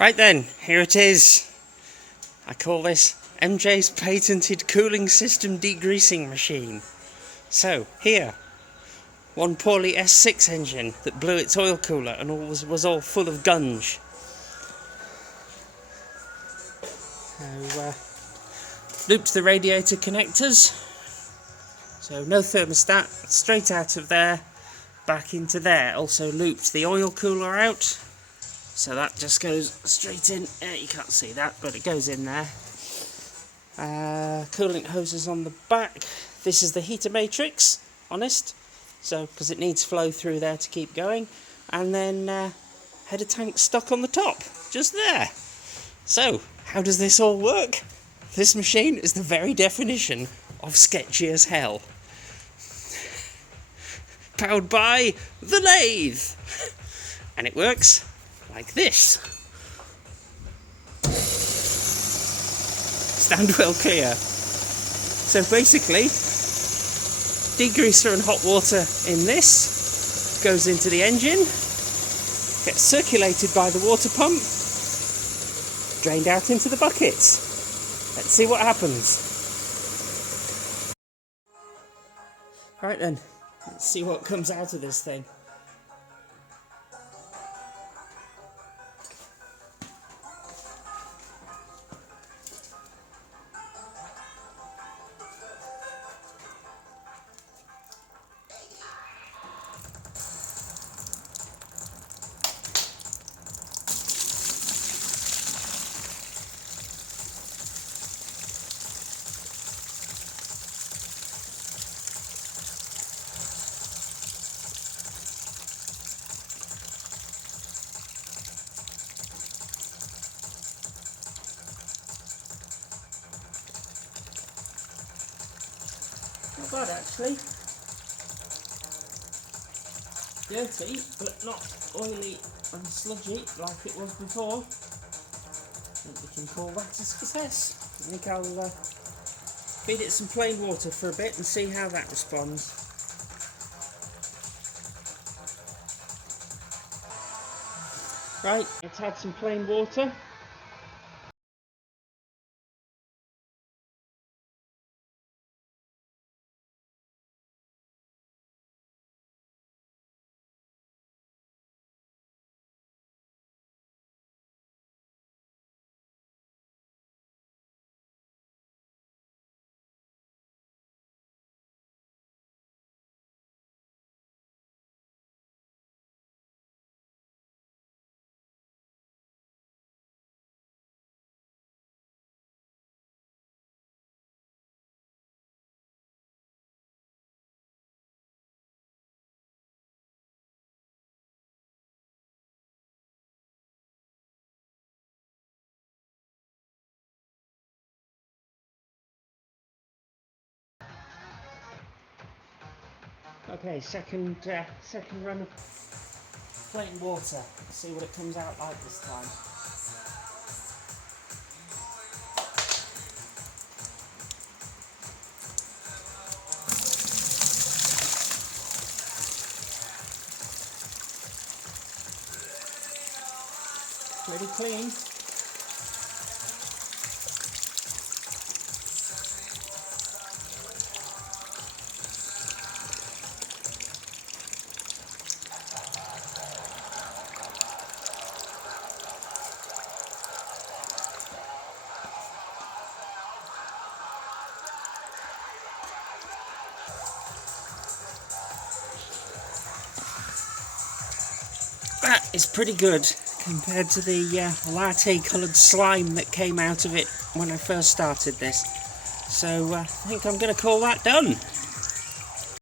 Right then, here it is. I call this MJ's patented cooling system degreasing machine. So, here, one poorly S6 engine that blew its oil cooler and was all full of gunge. Looped the radiator connectors, so no thermostat, straight out of there, back into there. Also looped the oil cooler out, so that just goes straight in. You can't see that, but it goes in there. Coolant hoses on the back. This is the heater matrix, honest, so because it needs flow through there to keep going. And then header tank stuck on the top, just there. So, how does this all work? This machine is the very definition of sketchy as hell. Powered by the lathe! And it works like this. Stand well clear. So basically, degreaser and hot water in this goes into the engine, gets circulated by the water pump, drained out into the buckets. Let's see what happens. Right then, let's see what comes out of this thing. Not bad actually. Dirty, but not oily and sludgy like it was before. I think we can call that a success. I think I'll feed it some plain water for a bit and see how that responds. Right, let's add some plain water. Okay, second run of plain water. See what it comes out like this time. Pretty clean. That is pretty good compared to the latte coloured slime that came out of it when I first started this. So I think I'm going to call that done.